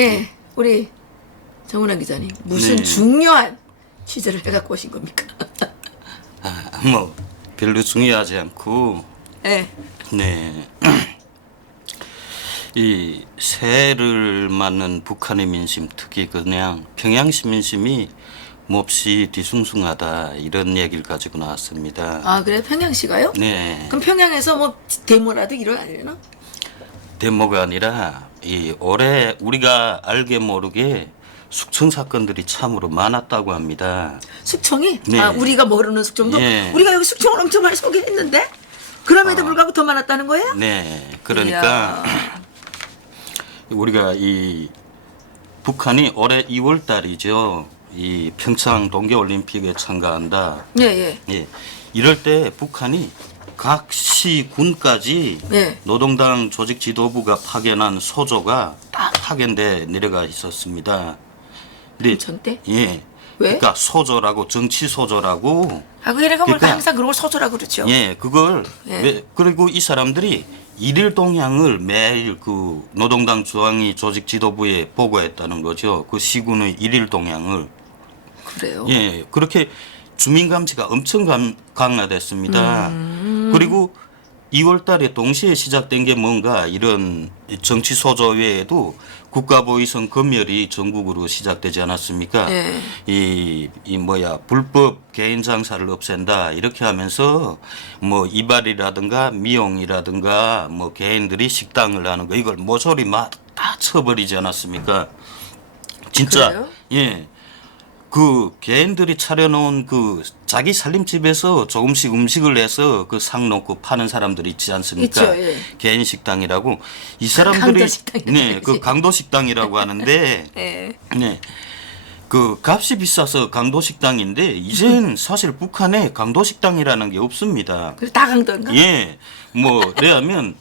네, 우리 정은아 기자님 무슨 네. 중요한 취재를 해갖고 오신 겁니까? 뭐 별로 중요하지 않고 네. 네. 이 새해를 맞는 북한의 민심, 특히 그냥 평양시 민심이 몹시 뒤숭숭하다 이런 얘기를 가지고 나왔습니다. 아 그래 평양시가요? 네. 그럼 평양에서 뭐 데모라도 일어나려나? 데모가 아니라 이 올해 우리가 알게 모르게 숙청 사건들이 참으로 많았다고 합니다. 숙청이? 네. 아 우리가 모르는 숙청도? 예. 우리가 여기 숙청을 엄청 많이 소개했는데? 그럼에도 불구하고 더 많았다는 거예요? 네. 그러니까 우리가 이 북한이 올해 2월 달이죠. 이 평창 동계올림픽에 참가한다. 예, 예. 예. 이럴 때 북한이 각 시군까지 네. 노동당 조직 지도부가 파견한 소조가 딱 파견돼 내려가 있었습니다. 근데 평창 때? 예. 왜? 그러니까 소조라고 정치 소조라고 아 그게 내가 그러니까- 항상 그런 걸 서조라고 그러죠. 예, 그걸 예. 왜 그리고 이 사람들이 일일 동향을 매일 그 노동당 중앙위 조직 지도부에 보고했다는 거죠. 그 시군의 일일 동향을. 그래요? 예, 그렇게 주민 감시가 엄청 강화됐습니다. 그리고 2월 달에 동시에 시작된 게 뭔가 이런 정치 소조 외에도 국가보위성 검열이 전국으로 시작되지 않았습니까? 네. 불법 개인 장사를 없앤다 이렇게 하면서 뭐 이발이라든가 미용이라든가 뭐 개인들이 식당을 하는 거 이걸 모조리 막 다 쳐버리지 않았습니까? 진짜 그래요? 예. 그 개인들이 차려놓은 그 자기 살림집에서 조금씩 음식을 내서 그 상 놓고 파는 사람들이 있지 않습니까? 있죠, 예. 개인 식당이라고 이 사람들이 강도식당이라고 네, 해야지. 그 강도 식당이라고 하는데 예. 네. 그 값이 비싸서 강도 식당인데 이젠 사실 북한에 강도 식당이라는 게 없습니다. 그래 다 강도인가? 예. 뭐 왜냐하면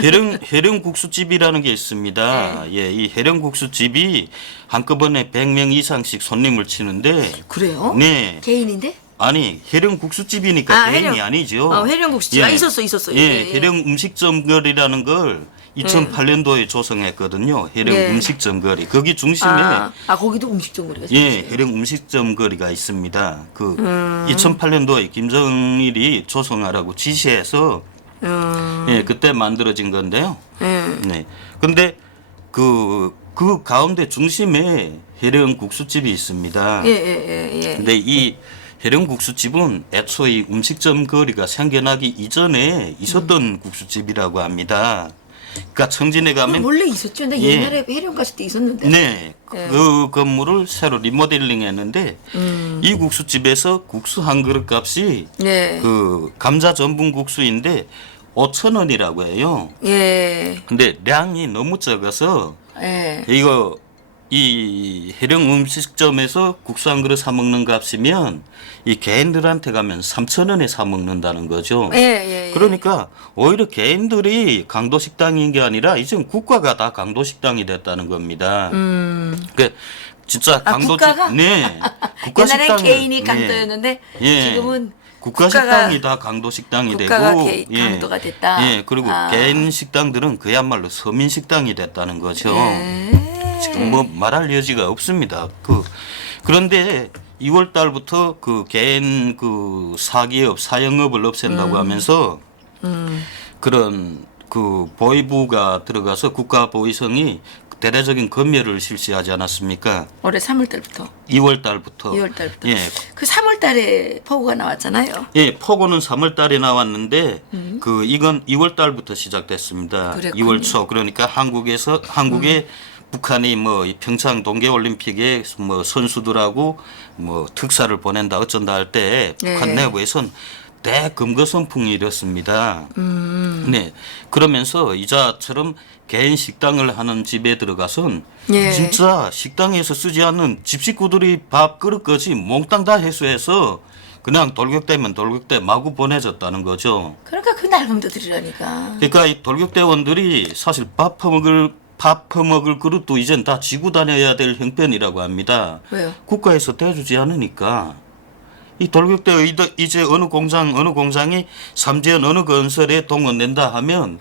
해령국수집이라는 게 있습니다. 네. 예, 이 해령국수집이 한꺼번에 100명 이상씩 손님을 치는데 그래요? 네. 개인인데? 아니, 해령국수집이니까 아, 개인이 해령. 아니죠. 해령국수집. 아, 있었어요. 예, 예, 예. 해령 음식점거리라는 걸 2008년도에 조성했거든요. 해령 예. 음식점거리. 거기 중심에 아 거기도 음식점 거리가 예, 있어요. 해령 음식점거리가 있습니다. 그 2008년도에 김정일이 조성하라고 지시해서 예, 그때 만들어진 건데요. 네. 근데 그 가운데 중심에 해령국수집이 있습니다. 예. 근데 이 해령국수집은 애초에 음식점 거리가 생겨나기 이전에 있었던 국수집이라고 합니다. 그러니까 청진에 가면 원래 있었죠. 근데 예. 옛날에 해령 갔을 때 있었는데. 네, 그 건물을 새로 리모델링했는데 이 국수집에서 국수 한 그릇 값이 예. 그 감자 전분 국수인데 5,000원이라고 해요. 예. 근데 량이 너무 적어서 예. 이거 이 해령 음식점에서 국수 한 그릇 사 먹는 값이면 이 개인들한테 가면 3,000원에 사 먹는다는 거죠. 예. 그러니까 오히려 개인들이 강도 식당인 게 아니라 이젠 국가가 다 강도 식당이 됐다는 겁니다. 그 진짜 강도 국가가? 네. 국가 옛날에 식당은- 개인이 네. 강도였는데 예. 지금은 국가 식당이 다 강도 식당이 국가가 되고 강도가 됐다. 예, 그리고 아. 개인 식당들은 그야말로 서민 식당이 됐다는 거죠. 예. 지금 뭐 말할 여지가 없습니다. 그런데 2월 달부터 그 개인 그 사기업 사영업을 없앤다고 하면서 그런 그 보위부가 들어가서 국가보위성이 대대적인 검열을 실시하지 않았습니까? 올해 3월 달부터. 2월 달부터. 2월 달부터. 예. 그 3월 달에 포고가 나왔잖아요. 예, 포고는 3월 달에 나왔는데 이건 2월 달부터 시작됐습니다. 그랬군요. 2월 초. 그러니까 한국에 북한이 뭐 이 평창 동계올림픽에 뭐 선수들하고 뭐 특사를 보낸다 어쩐다 할 때 북한 네. 내부에선 대금거 선풍이 일었습니다. 네. 그러면서 이자처럼 개인 식당을 하는 집에 들어가선 예. 진짜 식당에서 쓰지 않는 집 식구들이 밥 그릇까지 몽땅 다 해소해서 그냥 돌격대면 돌격대 마구 보내졌다는 거죠. 그러니까 그 낡음도 들이라니까. 그러니까 이 돌격대원들이 사실 밥 퍼먹을 그릇도 이젠 다 지고 다녀야 될 형편이라고 합니다. 왜요? 국가에서 대주지 않으니까. 이 돌격대 이제 어느 공장이 삼재현 어느 건설에 동원된다 하면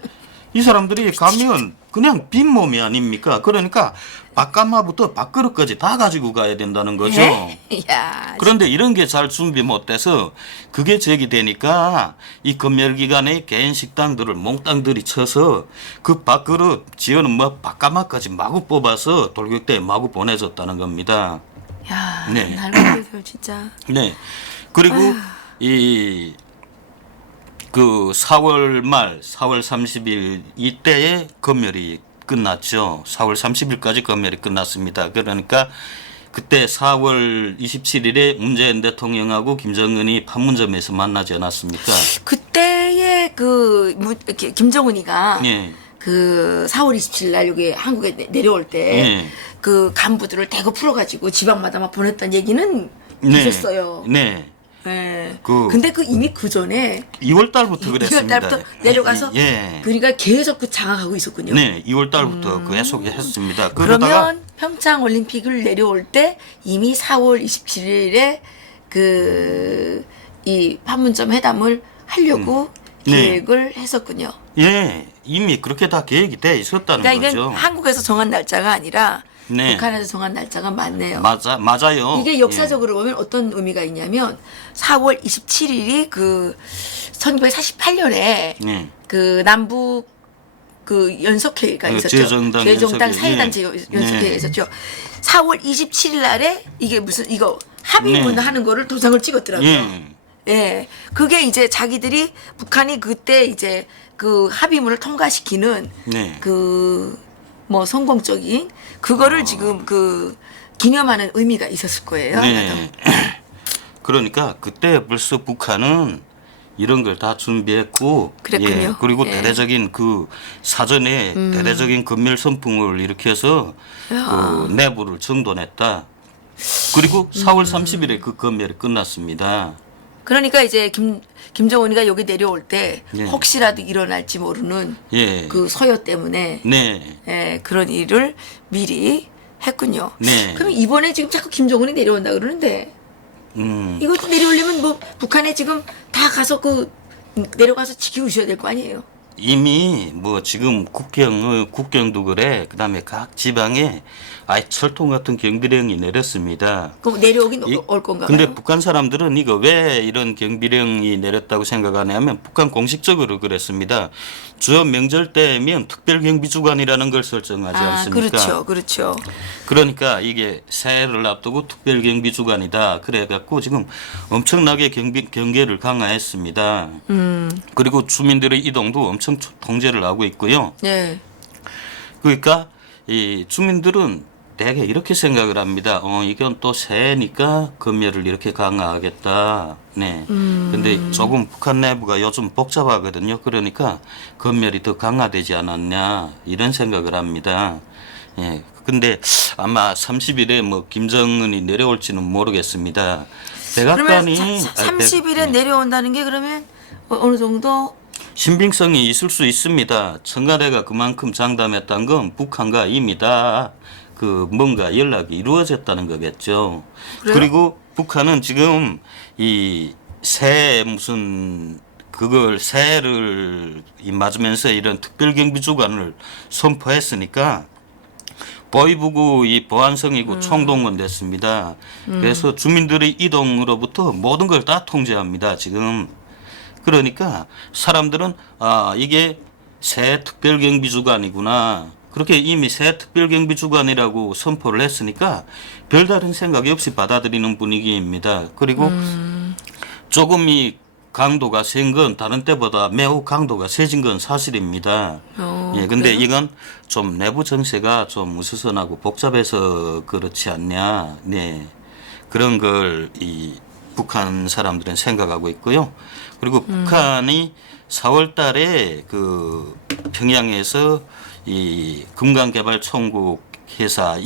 이 사람들이 가면 그냥 빈 몸이 아닙니까? 그러니까 밥가마부터 밥그릇까지 다 가지고 가야 된다는 거죠. 야, 그런데 이런 게 잘 준비 못 돼서 그게 제기되니까 이 검열기관의 개인 식당들을 몽땅 들이쳐서 그 밥그릇 지어는 뭐 밥가마까지 마구 뽑아서 돌격대에 마구 보내줬다는 겁니다. 야, 네. 날마다 진짜. 네. 그리고 이 그 4월 말 4월 30일 이때에 검열이 끝났죠. 4월 30일까지 검열이 끝났습니다. 그러니까 그때 4월 27일에 문재인 대통령하고 김정은이 판문점에서 만나지 않았습니까? 그때의 김정은이가 예. 그 4월 27일 날 여기 한국에 내려올 때 그 간부들을 대거 풀어가지고 지방마다 막 보냈던 얘기는 있었어요. 네. 네. 그 근데 이미 그 전에 2월 달부터 2월 그랬습니다. 달부터 내려가서 예. 그러니까 계속 그 장악하고 있었군요. 네, 2월 달부터 계속 했습니다. 그러면 그러다가 평창 올림픽을 내려올 때 이미 4월 27일에 이 판문점 회담을 하려고 계획을 했었군요. 예, 이미 그렇게 다 계획이 돼 있었다는 그러니까 거죠. 이건 한국에서 정한 날짜가 아니라 네. 북한에서 정한 날짜가 맞네요. 맞아요. 이게 역사적으로 보면 어떤 의미가 있냐면 4월 27일이 그 1948년에 예. 그 남북 그 연석회의가 그 있었죠. 재정당 재정당 연석회의. 사회단체 연석회의가 네. 있었죠. 4월 27일 날에 이게 무슨 이거 합의문 네. 하는 거를 도장을 찍었더라고요. 예. 예. 그게 이제 자기들이 북한이 그때 이제 그 합의문을 통과시키는 네. 그 뭐 성공적인 그거를 지금 그 기념하는 의미가 있었을 거예요. 네. 그러니까 그때 벌써 북한은 이런 걸 다 준비했고, 그랬군요. 예, 그리고 예. 대대적인 그 사전에 대대적인 검열 선풍을 일으켜서 그 내부를 정돈했다. 그리고 4월 30일에 그 검열이 끝났습니다. 그러니까 이제 김정은이가 여기 내려올 때 예. 혹시라도 일어날지 모르는 예. 그 서여 때문에 네. 예, 그런 일을 미리 했군요. 네. 그럼 이번에 지금 자꾸 김정은이 내려온다 그러는데 이것도 내려오려면 뭐 북한에 지금 다 가서 내려가서 지키고 있어야 될 거 아니에요. 이미 뭐 지금 국경도 그래. 그다음에 각 지방에 아예 철통 같은 경비령이 내렸습니다. 그럼 내려오긴 올 건가 봐요. 근데 북한 사람들은 이거 왜 이런 경비령이 내렸다고 생각하냐면 북한 공식적으로 그랬습니다. 주요 명절 때면 특별경비주간이라는 걸 설정하지 않습니까? 그렇죠, 그렇죠. 그러니까 이게 새해를 앞두고 특별경비주간이다. 그래갖고 지금 엄청나게 경계를 강화했습니다. 그리고 주민들의 이동도 엄청 통제를 하고 있고요. 네. 그러니까 이 주민들은 대개 이렇게 생각을 합니다. 이건 또 새해니까 검열을 이렇게 강화하겠다. 네. 근데 조금 북한 내부가 요즘 복잡하거든요. 그러니까 검열이 더 강화되지 않았냐 이런 생각을 합니다. 예. 근데 아마 30일에 뭐 김정은이 내려올지는 모르겠습니다. 그러면 백악관이 30일에 내려온다는 게 그러면 어느 정도 신빙성이 있을 수 있습니다. 청와대가 그만큼 장담했던 건 북한과 이미 다 뭔가 연락이 이루어졌다는 거겠죠. 그래요? 그리고 북한은 지금 이 새 무슨 그걸 새해를 맞으면서 이런 특별경비주간을 선포했으니까 보이부구 이 보안성이고 총동원됐습니다. 그래서 주민들의 이동으로부터 모든 걸 다 통제합니다. 지금. 그러니까 사람들은 이게 새 특별경비주간이구나. 그렇게 이미 새 특별경비주간이라고 선포를 했으니까 별다른 생각이 없이 받아들이는 분위기입니다. 그리고 조금 이 강도가 센 건 다른 때보다 매우 강도가 세진 건 사실입니다. 예, 근데 그래요? 이건 좀 내부 정세가 좀 으스선하고 복잡해서 그렇지 않냐. 네. 그런 걸 이 북한 사람들은 생각하고 있고요. 그리고 북한이 4월 달에 평양에서 이 금강개발총국 회사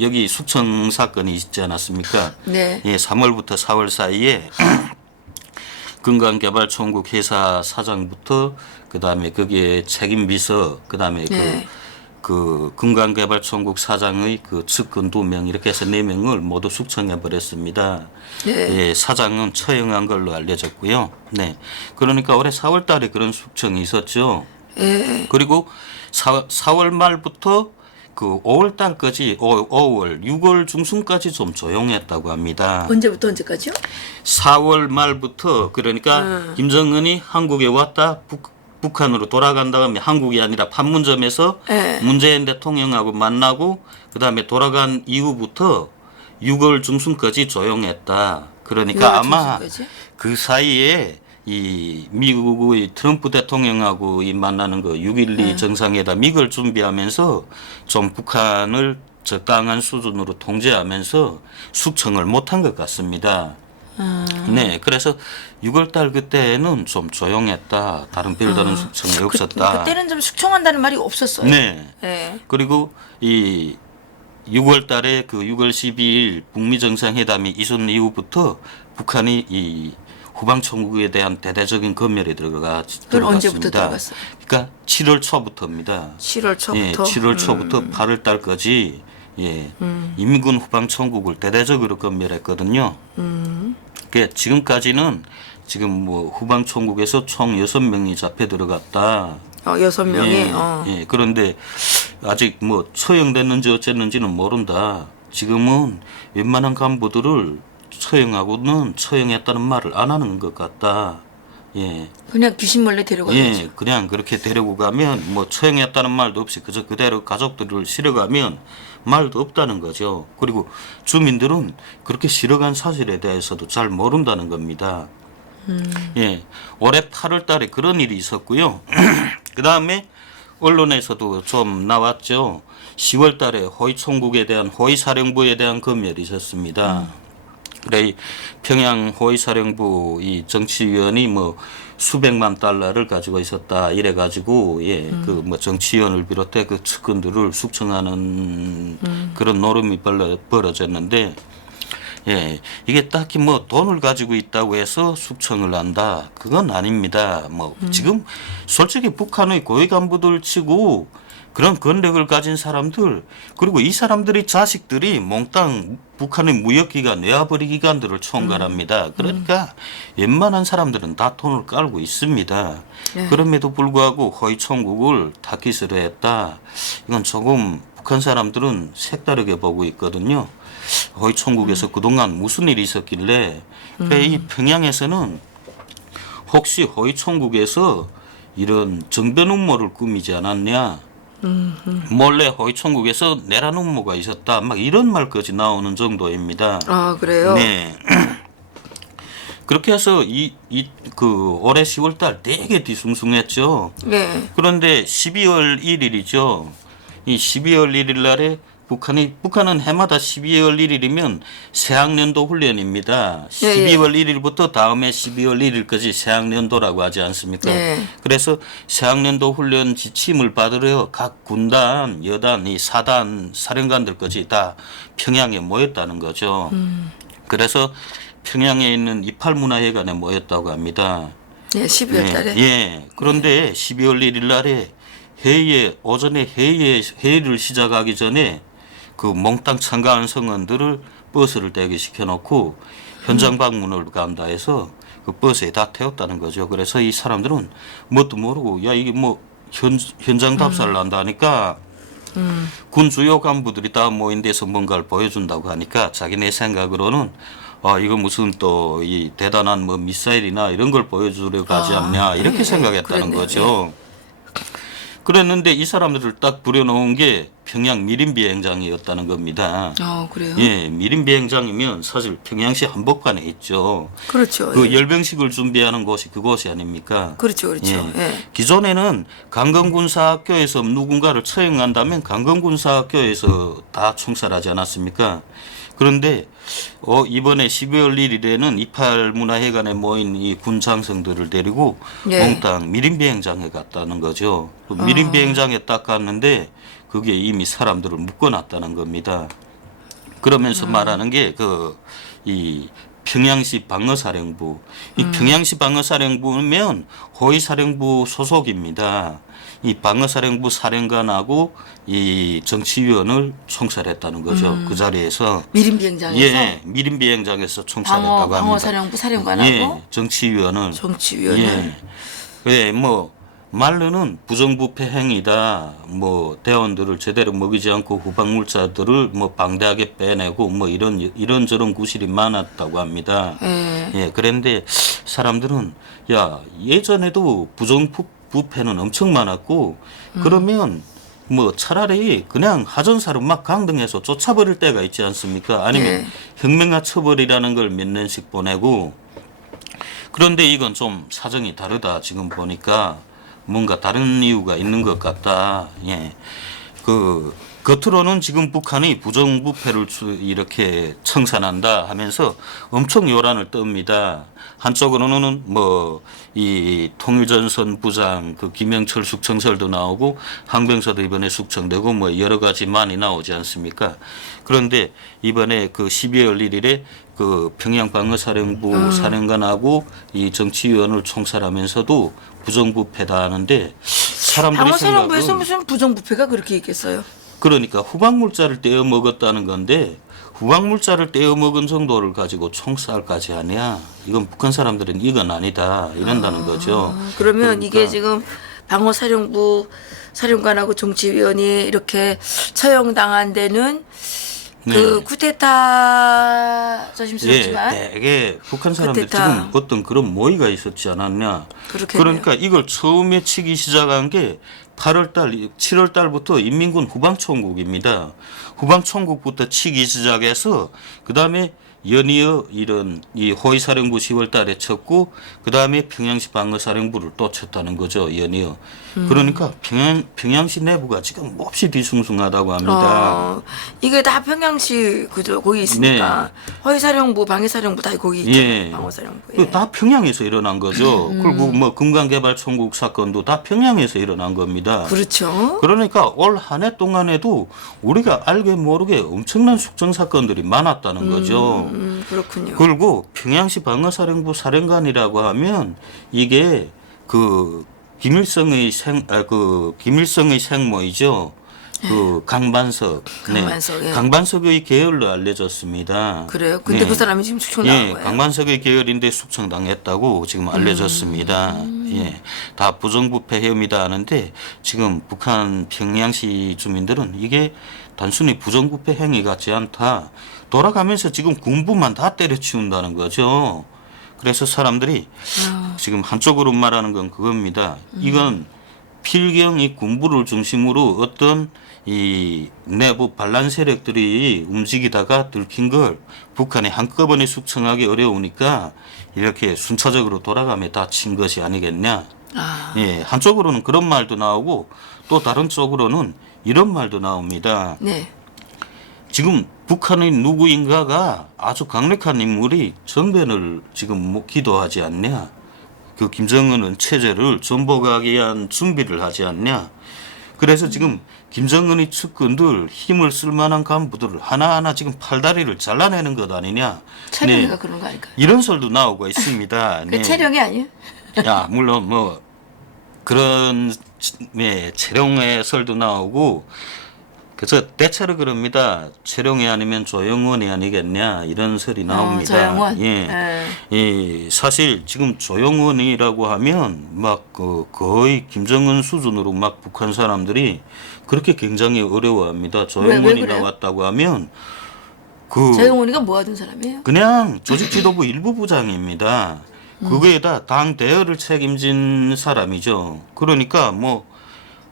여기 숙청 사건이 있지 않았습니까? 네. 예, 3월부터 4월 사이에 금강개발총국 회사 사장부터 그다음에 거기에 책임비서 그다음에 네. 그 금강개발총국 사장의 측근 2명 이렇게 해서 4명을 모두 숙청해 버렸습니다. 네. 예, 사장은 처형한 걸로 알려졌고요. 네. 그러니까 올해 4월 달에 그런 숙청이 있었죠. 예. 그리고 4월 말부터 그 5월 달까지 5월, 6월 중순까지 좀 조용했다고 합니다. 언제부터 언제까지요? 4월 말부터 그러니까 김정은이 한국에 왔다 북한으로 돌아간 다음에 한국이 아니라 판문점에서 예. 문재인 대통령하고 만나고 그다음에 돌아간 이후부터 6월 중순까지 조용했다. 그러니까 6월 아마 중순까지? 그 사이에 이 미국의 트럼프 대통령하고 이 만나는 거 6.12 정상회담 이걸 준비하면서 좀 북한을 적당한 수준으로 통제하면서 숙청을 못한 것 같습니다. 네, 그래서 6월달 그때는 좀 조용했다. 다른 별다른 숙청이 없었다. 그때는 좀 숙청한다는 말이 없었어요. 네. 예. 그리고 이 6월 달에 그 6월 12일 북미 정상회담이 있은 이후부터 북한이 이 후방 청구에 대한 대대적인 검열에 그건 언제부터 들어갔습니다. 들어갔어요? 그러니까 7월 초부터입니다. 7월 초부터. 예, 7월 초부터 8월 달까지 예, 인민군 후방 청구를 대대적으로 검열했거든요. 그러니까 지금까지는 지금 뭐 후방 청구에서 총 6명이 잡혀 들어갔다. 6명이. 예, 예. 그런데 아직 뭐 처형됐는지 어쨌는지는 모른다. 지금은 웬만한 간부들을 처형하고는 처형했다는 말을 안 하는 것 같다. 예. 그냥 귀신몰래 데려가야죠. 예, 그냥 그렇게 데리고 가면 뭐 처형했다는 말도 없이 그저 그대로 가족들을 실어가면 말도 없다는 거죠. 그리고 주민들은 그렇게 실어간 사실에 대해서도 잘 모른다는 겁니다. 예, 올해 8월 달에 그런 일이 있었고요. 그 다음에 언론에서도 좀 나왔죠. 10월 달에 호위총국에 대한 호위사령부에 대한 검열이 있었습니다. 그래 이 평양 호위사령부 이 정치위원이 뭐 수백만 달러를 가지고 있었다 이래 가지고 예 그 뭐 정치위원을 비롯해 그 측근들을 숙청하는 그런 노름이 벌어졌는데 예 이게 딱히 뭐 돈을 가지고 있다고 해서 숙청을 한다 그건 아닙니다. 뭐 지금 솔직히 북한의 고위 간부들 치고 그런 권력을 가진 사람들 그리고 이 사람들의 자식들이 몽땅 북한의 무역기관 외화벌이기관들을 총괄합니다. 그러니까 웬만한 사람들은 다 돈을 깔고 있습니다. 네. 그럼에도 불구하고 호위총국을 타깃으로 했다. 이건 조금 북한 사람들은 색다르게 보고 있거든요. 호위총국에서 그동안 무슨 일이 있었길래 이 평양에서는 혹시 호위총국에서 이런 정변 음모를 꾸미지 않았냐 몰래 호위총국에서 내란 음모가 있었다. 막 이런 말까지 나오는 정도입니다. 아, 그래요? 네. 그렇게 해서 그 올해 10월 달 되게 뒤숭숭했죠. 네. 그런데 12월 1일이죠. 이 12월 1일 날에 북한은 해마다 12월 1일이면 새학년도 훈련입니다. 예, 예. 12월 1일부터 다음해 12월 1일까지 새학년도라고 하지 않습니까? 예. 그래서 새학년도 훈련 지침을 받으러 각 군단, 여단, 이 사단, 사령관들까지 다 평양에 모였다는 거죠. 그래서 평양에 있는 이팔문화회관에 모였다고 합니다. 네, 12월 달에. 예. 그런데 12월 1일 날에 오전에 회의를 시작하기 전에 그 몽땅 참가한 성원들을 버스를 대기시켜 놓고 현장 방문을 간다 해서 그 버스에 다 태웠다는 거죠. 그래서 이 사람들은 뭣도 모르고 야 이게 뭐 현장 답사를 한다니까 군 주요 간부들이 다 모인 데서 뭔가를 보여준다고 하니까 자기네 생각으로는 이거 무슨 또 이 대단한 뭐 미사일이나 이런 걸 보여주려고 하지 않냐 이렇게 생각했다는 그랬네. 거죠. 그랬는데 이 사람들을 딱 부려놓은 게 평양 미림비행장이었다는 겁니다. 아, 그래요? 예, 미림비행장이면 사실 평양시 한복판에 있죠. 그렇죠. 그 예. 열병식을 준비하는 곳이 그곳이 아닙니까? 그렇죠, 그렇죠. 예. 기존에는 강건군사학교에서 누군가를 처형한다면 강건군사학교에서 다 총살하지 않았습니까? 그런데 이번에 12월 1일에는 이팔문화회관에 모인 이 군 장성들을 데리고 예. 몽땅 미림비행장에 갔다는 거죠. 그 미림비행장에 딱 갔는데 그게 이미 사람들을 묶어놨다는 겁니다. 그러면서 말하는 게 이 평양시 방어사령부. 이 평양시 방어사령부면 호위사령부 소속입니다. 이 방어사령부 사령관하고 이 정치위원을 총살했다는 거죠. 그 자리에서. 미림비행장에서 예, 미림비행장에서 총살했다고 합니다. 방어사령부 사령관하고 예, 정치위원을. 정치위원을. 예, 뭐 말로는 부정부패 행위다. 뭐 대원들을 제대로 먹이지 않고 후방물자들을 뭐 방대하게 빼내고 뭐 이런저런 구실이 많았다고 합니다. 예, 그런데 사람들은 야 예전에도 부정부패는 엄청 많았고 그러면 뭐 차라리 그냥 하전사를 막 강등해서 쫓아버릴 때가 있지 않습니까? 아니면 예. 혁명화 처벌이라는 걸 몇 년씩 보내고 그런데 이건 좀 사정이 다르다. 지금 보니까 뭔가 다른 이유가 있는 것 같다. 예. 겉으로는 지금 북한이 부정부패를 이렇게 청산한다 하면서 엄청 요란을 떱니다. 한쪽으로는 뭐 이 통일전선 부장 그 김영철 숙청설도 나오고 항병서도 이번에 숙청되고 뭐 여러 가지 많이 나오지 않습니까? 그런데 이번에 그 12월 1일에 그 평양 방어사령부 사령관하고 이 정치위원을 총살하면서도 부정부패다 하는데 사람들이 방어사령부에서 생각은 무슨 부정부패가 그렇게 있겠어요? 그러니까 후방물자를 떼어 먹었다는 건데 후방물자를 떼어 먹은 정도를 가지고 총살까지 하냐? 이건 북한 사람들은 이건 아니다 이런다는 거죠. 그러면 그러니까 이게 지금 방어사령부 사령관하고 정치위원이 이렇게 처형당한 데는 그 쿠데타 조심스럽지만 되게 북한 사람들 쿠데타. 지금 어떤 그런 모의가 있었지 않았냐. 그렇겠네요. 그러니까 이걸 처음에 치기 시작한 게 8월 달, 7월 달부터 인민군 후방총국입니다. 후방총국부터 치기 시작해서 그 다음에 연이어 이런 이 호위사령부 10월 달에 쳤고 그 다음에 평양시 방어사령부를 또 쳤다는 거죠. 연이어. 그러니까 평양시 내부가 지금 몹시 뒤숭숭하다고 합니다. 이게 다 평양시 그죠 거기 있으니까 허위사령부 방해사령부 다 거기 있잖아요. 방어사령부. 그 다 평양에서 일어난 거죠. 그리고 뭐 금강개발총국 사건도 다 평양에서 일어난 겁니다. 그렇죠. 그러니까 올 한 해 동안에도 우리가 알게 모르게 엄청난 숙청 사건들이 많았다는 거죠. 그렇군요. 그리고 평양시 방어사령부 사령관이라고 하면 이게 그 김일성의 생모이죠. 그 강반석. 강반석, 예. 강반석의 계열로 알려졌습니다. 그래요? 근데 그 사람이 지금 숙청당한 예, 거예요? 강반석의 계열인데 숙청당했다고 지금 알려졌습니다. 예, 다 부정부패 혐의다 하는데 지금 북한 평양시 주민들은 이게 단순히 부정부패 행위 같지 않다. 돌아가면서 지금 군부만 다 때려치운다는 거죠. 그래서 사람들이 지금 한쪽으로 말하는 건 그겁니다. 이건 필경 이 군부를 중심으로 어떤 이 내부 반란 세력들이 움직이다가 들킨 걸 북한이 한꺼번에 숙청하기 어려우니까 이렇게 순차적으로 돌아가며 다 친 것이 아니겠냐. 예, 한쪽으로는 그런 말도 나오고 또 다른 쪽으로는 이런 말도 나옵니다. 네. 지금 북한의 누구인가가 아주 강력한 인물이 정변을 지금 기도하지 않냐. 그 김정은은 체제를 전복하기 위한 준비를 하지 않냐. 그래서 지금 김정은의 측근들 힘을 쓸 만한 간부들을 하나하나 지금 팔다리를 잘라내는 것 아니냐. 체령이가 그런 거 아닐까요? 이런 설도 나오고 있습니다. 그 체령이 아니에요? 야, 물론 뭐 그런 체령의 설도 나오고 그래서 대체로 그럽니다. 체령이 아니면 조영원이 아니겠냐 이런 설이 나옵니다. 조영원. 예. 이 사실 지금 조영원이라고 하면 막 거의 김정은 수준으로 막 북한 사람들이 그렇게 굉장히 어려워합니다. 조영원이 그래요? 나왔다고 하면 조영원이가 뭐 하던 사람이에요? 그냥 조직지도부 일부 부장입니다. 그거에다 당 대여를 책임진 사람이죠. 그러니까 뭐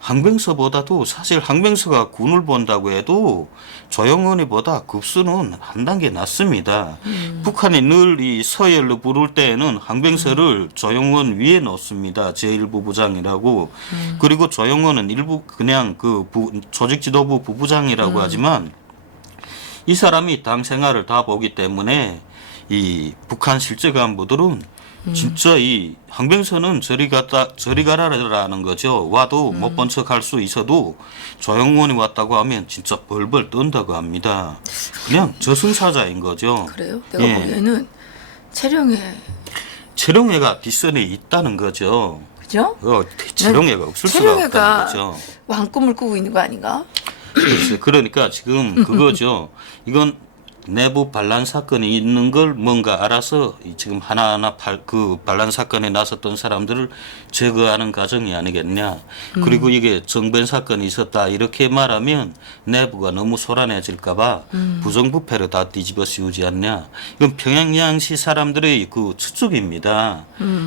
항병서보다도 사실 항병서가 군을 본다고 해도 조영원이보다 급수는 한 단계 낮습니다. 북한이 늘 이 서열로 부를 때에는 항병서를 조영원 위에 놓습니다. 제1부 부장이라고. 그리고 조영원은 일부 그냥 그 조직지도부 부부장이라고 하지만 이 사람이 당 생활을 다 보기 때문에 이 북한 실제 간부들은 진짜 이 항병서는 저리 가라라는 거죠. 와도 못 본 척 할 수 있어도 조영원이 왔다고 하면 진짜 벌벌 떤다고 합니다. 그냥 저승사자인 거죠. 그래요? 내가 보기에는 체령회가 뒷선에 있다는 거죠. 그죠? 체령회가 없을 수가 없다는 체령회가 거죠. 왕꿈을 꾸고 있는 거 아닌가? 그러니까 지금 그거죠. 이건 내부 반란 사건이 있는 걸 뭔가 알아서 지금 하나하나 그 반란 사건에 나섰던 사람들을 제거하는 과정이 아니겠냐. 그리고 이게 정변 사건이 있었다 이렇게 말하면 내부가 너무 소란해질까봐 부정부패를 다 뒤집어 씌우지 않냐. 이건 평양시 사람들의 그 추측입니다.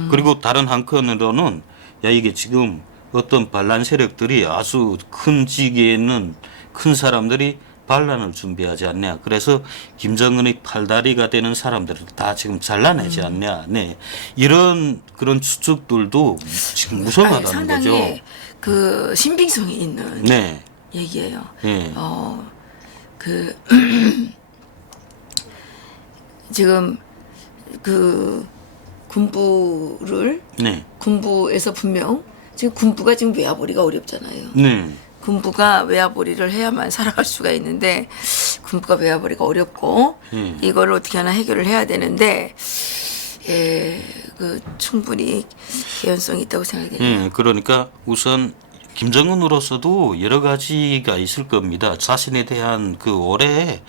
그리고 다른 한편으로는 야 이게 지금 어떤 반란 세력들이 아주 큰 지위에 있는 큰 사람들이 반란을 준비하지 않냐. 그래서 김정은의 팔다리가 되는 사람들을 다 지금 잘라내지 않냐. 네. 이런 그런 추측들도 지금 무성하다는 상당히 거죠. 그 신빙성이 있는 네. 얘기예요. 네. 그 지금 그 군부를 네. 군부에서 분명 지금 군부가 지금 외화벌이가 어렵잖아요. 네. 군부가 외화벌이를 해야만 살아갈 수가 있는데 군부가 외화벌이가 어렵고 이걸 어떻게 하나 해결을 해야 되는데 그 충분히 개연성이 있다고 생각이 돼요. 그러니까 우선 김정은으로서도 여러 가지가 있을 겁니다. 자신에 대한 그 올해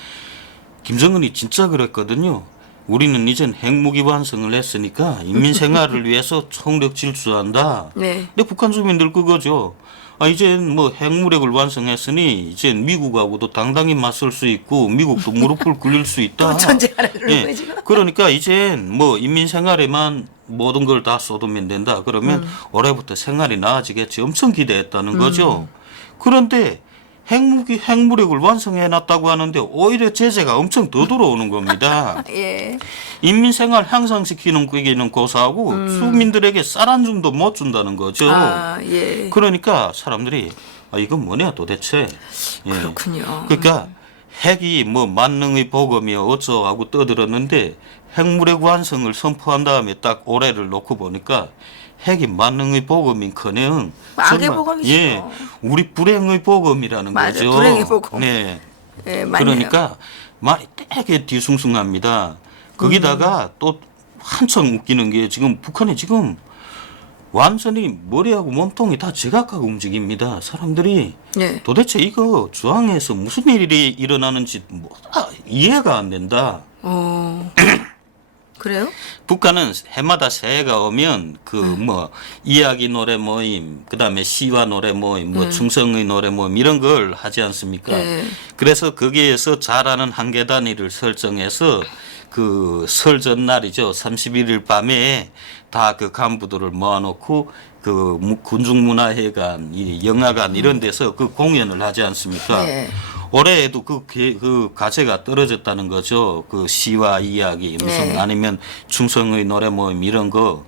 김정은이 진짜 그랬거든요. 우리는 이젠 핵무기 완성을 했으니까 인민 생활을 위해서 총력 질주한다. 네. 근데 북한 주민들 그거죠. 이젠 뭐 핵무력을 완성했으니 이젠 미국하고도 당당히 맞설 수 있고 미국도 무릎을 꿇릴 수 있다. 또 전쟁하라 그러는 예. 거예요 지금. 그러니까 이젠 뭐 인민 생활에만 모든 걸 다 쏟으면 된다. 그러면 올해부터 생활이 나아지겠지. 엄청 기대했다는 거죠. 그런데 핵무력을 완성해놨다고 하는데 오히려 제재가 엄청 더 들어오는 겁니다. 예. 인민생활 향상시키는 얘기는 고사하고 수민들에게 쌀 한 줌도 못 준다는 거죠. 예. 그러니까 사람들이 이건 뭐냐 도대체. 예. 그렇군요. 그러니까 핵이 뭐 만능의 복음이요 어쩌고 하고 떠들었는데 핵무력 완성을 선포한 다음에 딱 올해를 놓고 보니까 핵이 만능의 복음인커녕 악의 복음이죠. 예, 우리 불행의 복음이라는 맞아요. 거죠. 불행의 복음. 네. 예, 맞네요. 그러니까 말이 되게 뒤숭숭합니다. 거기다가 또 한참 웃기는 게 지금 북한이 지금 완전히 머리하고 몸통이 다 제각각 움직입니다. 사람들이 예. 도대체 이거 주황에서 무슨 일이 일어나는지 이해가 안 된다. 그래요? 북한은 해마다 새해가 오면 그 뭐 이야기 노래 모임, 그다음에 시와 노래 모임, 뭐 충성의 노래 모임 이런 걸 하지 않습니까? 네. 그래서 거기에서 잘하는 한계 단위를 설정해서 그 설 전날이죠. 31일 밤에 다 그 간부들을 모아놓고 그 군중문화회관, 이 영화관 이런 데서 그 공연을 하지 않습니까? 네. 올해에도 그 가치가 떨어졌다는 거죠. 그 시와 이야기 무슨 네. 아니면 충성의 노래 모임 이런 거.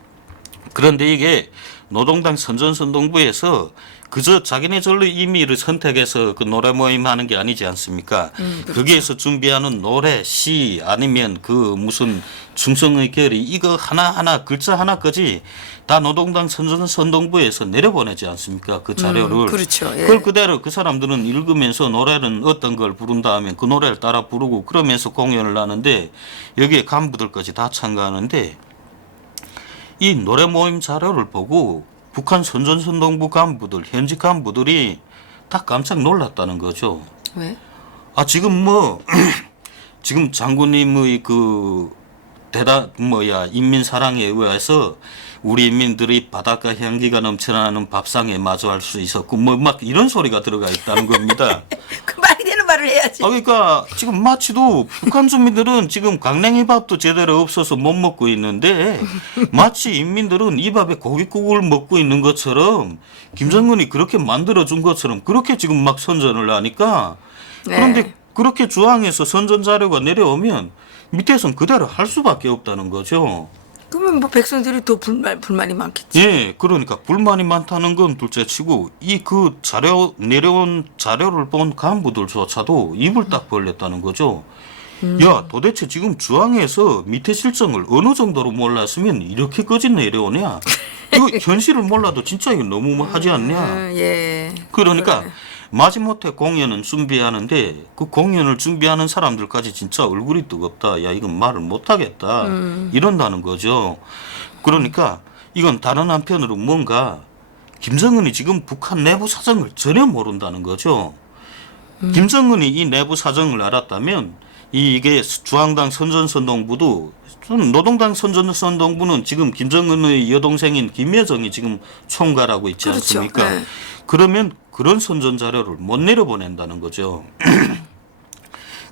그런데 이게 노동당 선전선동부에서 그저 자기네 절로 임의를 선택해서 그 노래 모임 하는 게 아니지 않습니까? 그렇죠. 거기에서 준비하는 노래, 시 아니면 그 무슨 충성의 결의 이거 하나하나 글자 하나까지 다 노동당 선전선동부에서 내려보내지 않습니까? 그 자료를. 그렇죠. 예. 그걸 그대로 그 사람들은 읽으면서 노래는 어떤 걸 부른다 하면 그 노래를 따라 부르고 그러면서 공연을 하는데 여기에 간부들까지 다 참가하는데 이 노래 모임 자료를 보고 북한 선전선동부 간부들, 현직 간부들이 다 깜짝 놀랐다는 거죠. 왜? 지금 뭐, 지금 장군님의 그 인민 사랑에 의해서 우리 인민들이 바닷가 향기가 넘쳐나는 밥상에 마주할 수 있었고 뭐 막 이런 소리가 들어가 있다는 겁니다. 그 말이 되는 말을 해야지. 그러니까 지금 마치도 북한 주민들은 지금 강냉이 밥도 제대로 없어서 못 먹고 있는데 마치 인민들은 이 밥에 고깃국을 먹고 있는 것처럼 김정은이 그렇게 만들어준 것처럼 그렇게 지금 막 선전을 하니까 그런데 네. 그렇게 주황에서 선전 자료가 내려오면 밑에선 그대로 할 수밖에 없다는 거죠. 그러면 뭐 백성들이 더 불만이 많겠지. 예, 그러니까 불만이 많다는 건 둘째치고 이 그 자료 내려온 자료를 본 간부들조차도 입을 딱 벌렸다는 거죠. 야, 도대체 지금 주황에서 밑에 실정을 어느 정도로 몰랐으면 이렇게까지 내려오냐? 이거 현실을 몰라도 진짜 이거 너무 하지 않냐? 예. 그러니까 그러네. 마지못해 공연은 준비하는데 그 공연을 준비하는 사람들까지 진짜 얼굴이 뜨겁다. 야 이건 말을 못하겠다. 이런다는 거죠. 그러니까 이건 다른 한편으로 뭔가 김정은이 지금 북한 내부 사정을 전혀 모른다는 거죠. 김정은이 이 내부 사정을 알았다면 이게 중앙당 선전선동부도 노동당 선전선동부는 지금 김정은의 여동생인 김여정이 지금 총괄하고 있지 그렇죠. 않습니까? 네. 그러면 그런 선전 자료를 못 내려보낸다는 거죠.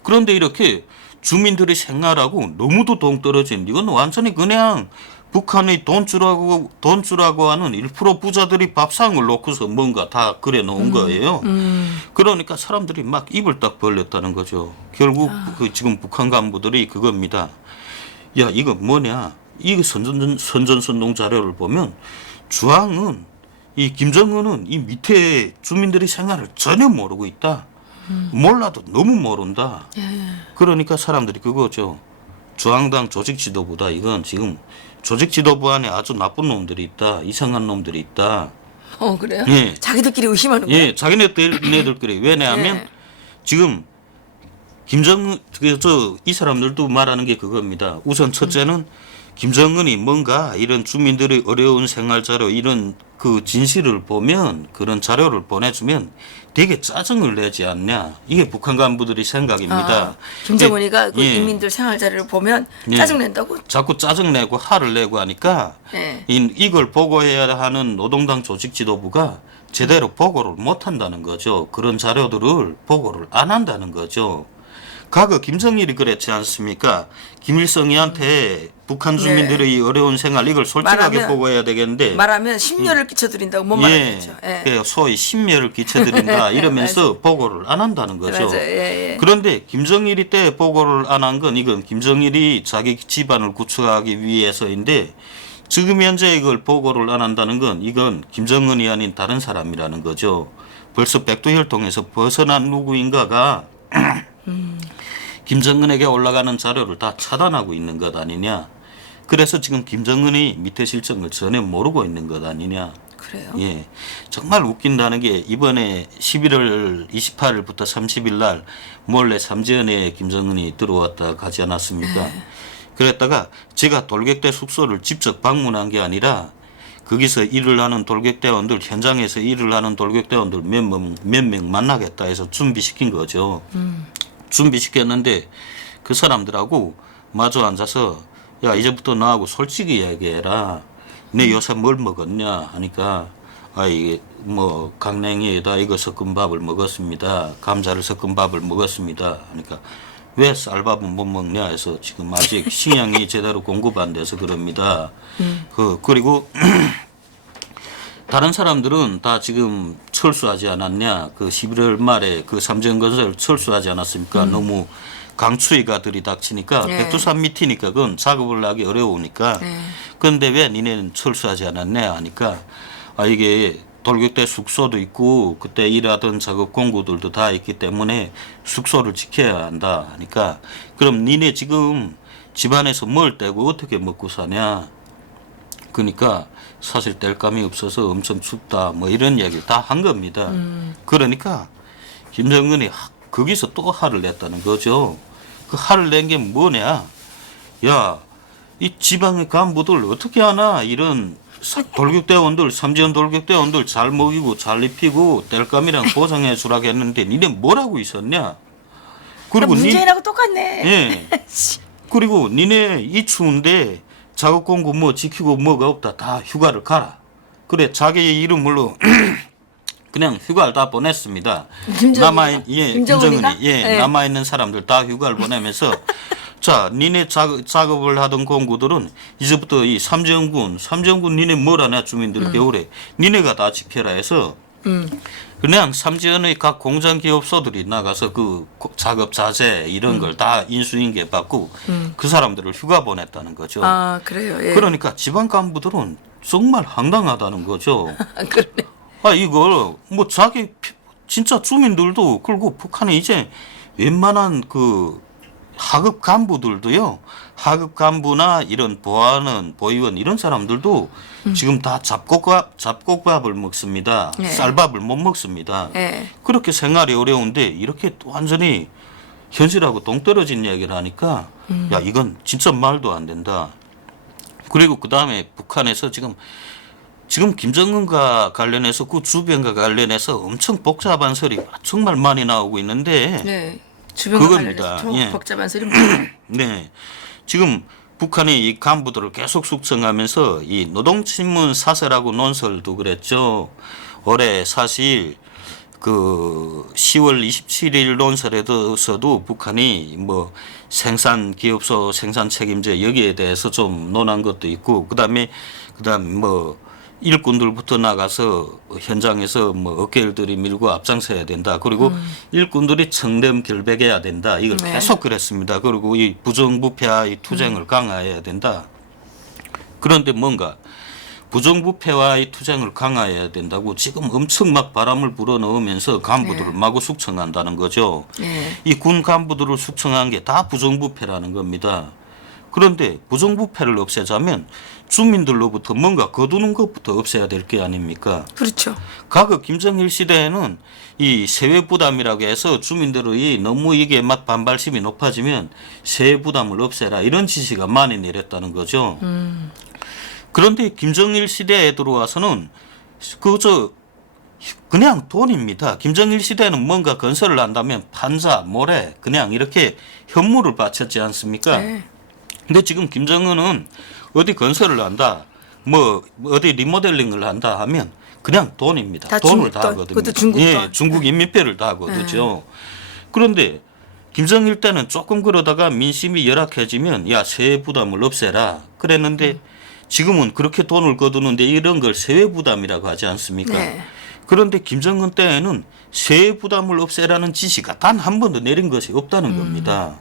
그런데 이렇게 주민들의 생활하고 너무도 동떨어진 이건 완전히 그냥 북한의 돈 주라고 하는 1% 부자들이 밥상을 놓고서 뭔가 다 그래 놓은 거예요. 그러니까 사람들이 막 입을 딱 벌렸다는 거죠. 결국 그 지금 북한 간부들이 그겁니다. 야, 이거 뭐냐? 이 선전선동 자료를 보면 주황은 이 김정은은 이 밑에 주민들의 생활을 전혀 모르고 있다. 몰라도 너무 모른다. 그러니까 사람들이 그거죠. 중앙당 조직 지도부다. 이건 지금 조직 지도부 안에 아주 나쁜 놈들이 있다. 이상한 놈들이 있다. 그래요? 예. 자기들끼리 의심하는 거예요? 예, 자기네들끼리. 왜냐하면 예. 지금 김정은 이 사람들도 말하는 게 그겁니다. 우선 첫째는 김정은이 뭔가 이런 주민들의 어려운 생활 자료 이런 그 진실을 보면 그런 자료를 보내주면 되게 짜증을 내지 않냐. 이게 북한 간부들의 생각입니다. 김정은이가 그 예. 인민들 생활 자료를 보면 예. 짜증낸다고? 자꾸 짜증내고 화를 내고 하니까 예. 이걸 보고해야 하는 노동당 조직 지도부가 제대로 보고를 못 한다는 거죠. 그런 자료들을 보고를 안 한다는 거죠. 과거 김정일이 그랬지 않습니까? 김일성이한테 북한 주민들의 어려운 생활 이걸 솔직하게 말하면- 보고해야 되겠는데 말하면 심려를 끼쳐드린다고 못 말하겠죠. 예. 그 소위 신멸을 끼쳐드린다 이러면서 보고를 안 한다는 거죠. 맞아요. 예. 그런데 김정일이 때 보고를 안 한 건 이건 김정일이 자기 집안을 구축하기 위해서인데 지금 현재 이걸 보고를 안 한다는 건 이건 김정은이 아닌 다른 사람이라는 거죠. 벌써 백두혈통에서 벗어난 누구인가가 김정은에게 올라가는 자료를 다 차단하고 있는 것 아니냐. 그래서 지금 김정은이 밑에 실정을 전혀 모르고 있는 것 아니냐. 그래요? 예. 정말 웃긴다는 게 이번에 11월 28일부터 30일 날 몰래 삼지연에 김정은이 들어왔다 가지 않았습니까? 그랬다가 제가 돌격대 숙소를 직접 방문한 게 아니라 거기서 일을 하는 돌격대원들 현장에서 일을 하는 돌격대원들 몇 명 만나겠다 해서 준비시킨 거죠. 준비시켰는데 그 사람들하고 마주 앉아서 야 이제부터 나하고 솔직히 얘기해라. 내 요새 뭘 먹었냐 하니까 아 이게 뭐 강냉이에다 이거 섞은 밥을 먹었습니다. 감자를 섞은 밥을 먹었습니다. 하니까 왜 쌀밥은 못 먹냐 해서 지금 아직 식량이 제대로 공급 안 돼서 그럽니다. 그리고 다른 사람들은 다 지금 철수하지 않았냐. 그 11월 말에 그 삼성건설 철수하지 않았습니까? 너무 강추위가 들이닥치니까 네. 백두산 밑이니까 그건 작업을 하기 어려우니까. 그런데 왜 니네는 철수하지 않았냐 하니까 아 이게 돌격대 숙소도 있고 그때 일하던 작업 공구들도 다 있기 때문에 숙소를 지켜야 한다 하니까 그럼 니네 지금 집안에서 뭘 떼고 어떻게 먹고 사냐. 그러니까 사실 뗄감이 없어서 엄청 춥다 뭐 이런 이야기를 다 한 겁니다. 그러니까 김정은이 거기서 또 화를 냈다는 거죠. 그 화를 낸 게 뭐냐. 야, 이 지방의 간부들 어떻게 하나 이런 돌격대원들 삼지연 돌격대원들 잘 먹이고 잘 입히고 뗄감이랑 보장해 주라고 했는데 니네 뭐라고 있었냐. 그리고 문재인하고 똑같네. 예. 그리고 니네 이 추운데 작업 공고 뭐 지키고 뭐가 없다. 다 휴가를 가라. 그래 자기 이름으로 그냥 휴가를 다 보냈습니다. 김정은이요? 김정은이 네. 남아 있는 사람들 다 휴가를 보내면서 자, 니네 작업을 하던 공구들은 이제부터 이 삼정군 니네 뭘 하냐 주민들 겨울에 니네가 다 지켜라 해서 그냥 삼지연의 각 공장 기업소들이 나가서 그 작업 자재 이런 걸 다 인수인계 받고 그 사람들을 휴가 보냈다는 거죠. 아 그래요. 예. 그러니까 지방 간부들은 정말 황당하다는 거죠. 그래. 아 이걸 뭐 자기 진짜 주민들도 그리고 북한에 이제 웬만한 그 하급 간부들도요. 하급 간부나 이런 보위원 이런 사람들도 지금 다 잡곡밥을 먹습니다. 네. 쌀밥을 못 먹습니다. 네. 그렇게 생활이 어려운데 이렇게 또 완전히 현실하고 동떨어진 얘기를 하니까 야 이건 진짜 말도 안 된다. 그리고 그 다음에 북한에서 지금 김정은과 관련해서 그 주변과 관련해서 엄청 복잡한 설이 정말 많이 나오고 있는데 네. 주변과 그겁니다. 관련해서 좀 예. 복잡한 소리 뭐예요? 네. 지금 북한이 이 간부들을 계속 숙청하면서 이 노동신문 사설하고 논설도 그랬죠. 올해 사실 그 10월 27일 논설에서도 북한이 뭐 생산 기업소 생산 책임제 여기에 대해서 좀 논한 것도 있고 그다음 뭐 일꾼들부터 나가서 현장에서 뭐 어깨를 들이밀고 앞장서야 된다. 그리고 일꾼들이 청렴 결백해야 된다. 이걸 네. 계속 그랬습니다. 그리고 이 부정부패와 이 투쟁을 강화해야 된다. 그런데 뭔가 부정부패와 이 투쟁을 강화해야 된다고 지금 엄청 막 바람을 불어넣으면서 간부들을 네. 마구 숙청한다는 거죠. 네. 이 군 간부들을 숙청한 게 다 부정부패라는 겁니다. 그런데 부정부패를 없애자면 주민들로부터 뭔가 거두는 것부터 없애야 될 게 아닙니까? 그렇죠. 과거 김정일 시대에는 이 세외 부담이라고 해서 주민들의 너무 이게 막 반발심이 높아지면 세외 부담을 없애라 이런 지시가 많이 내렸다는 거죠. 그런데 김정일 시대에 들어와서는 그냥 돈입니다. 김정일 시대는 뭔가 건설을 한다면 판자, 모래 그냥 이렇게 현물을 바쳤지 않습니까? 네. 근데 지금 김정은은 어디 건설을 한다, 뭐 어디 리모델링을 한다 하면 그냥 돈입니다. 다 돈을 중국 다 돈, 하거든요. 그것도 중국 예, 돈. 중국 인민폐를 다 하거든요. 그런데 김정일 때는 조금 그러다가 민심이 열악해지면 야 세외 부담을 없애라 그랬는데 지금은 그렇게 돈을 거두는데 이런 걸 세외 부담이라고 하지 않습니까? 네. 그런데 김정은 때에는 세외 부담을 없애라는 지시가 단 한 번도 내린 것이 없다는 겁니다.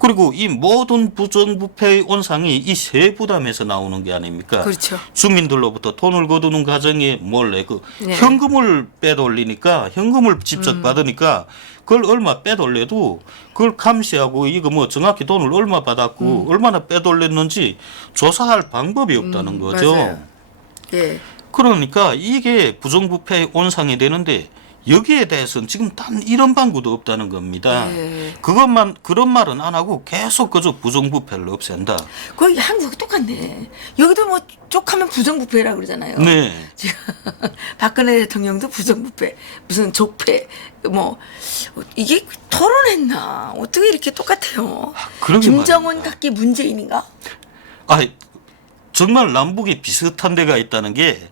그리고 이 모든 부정부패의 온상이 이 세외 부담에서 나오는 게 아닙니까? 그렇죠. 주민들로부터 돈을 거두는 과정에 몰래 네. 현금을 빼돌리니까 현금을 직접 받으니까 그걸 얼마 빼돌려도 그걸 감시하고 이거 뭐 정확히 돈을 얼마 받았고 얼마나 빼돌렸는지 조사할 방법이 없다는 거죠. 맞아요. 예. 그러니까 이게 부정부패의 온상이 되는데 여기에 대해서는 지금 단 이런 방구도 없다는 겁니다. 네. 그런 말은 안 하고 계속 그저 부정부패를 없앤다. 거의 한국 똑같네. 여기도 뭐 쪽하면 부정부패라 그러잖아요. 네. 지금 박근혜 대통령도 부정부패, 무슨 족패, 뭐 이게 토론했나? 어떻게 이렇게 똑같아요? 그러게 김정은 말입니다. 각기 문재인인가? 아, 정말 남북이 비슷한 데가 있다는 게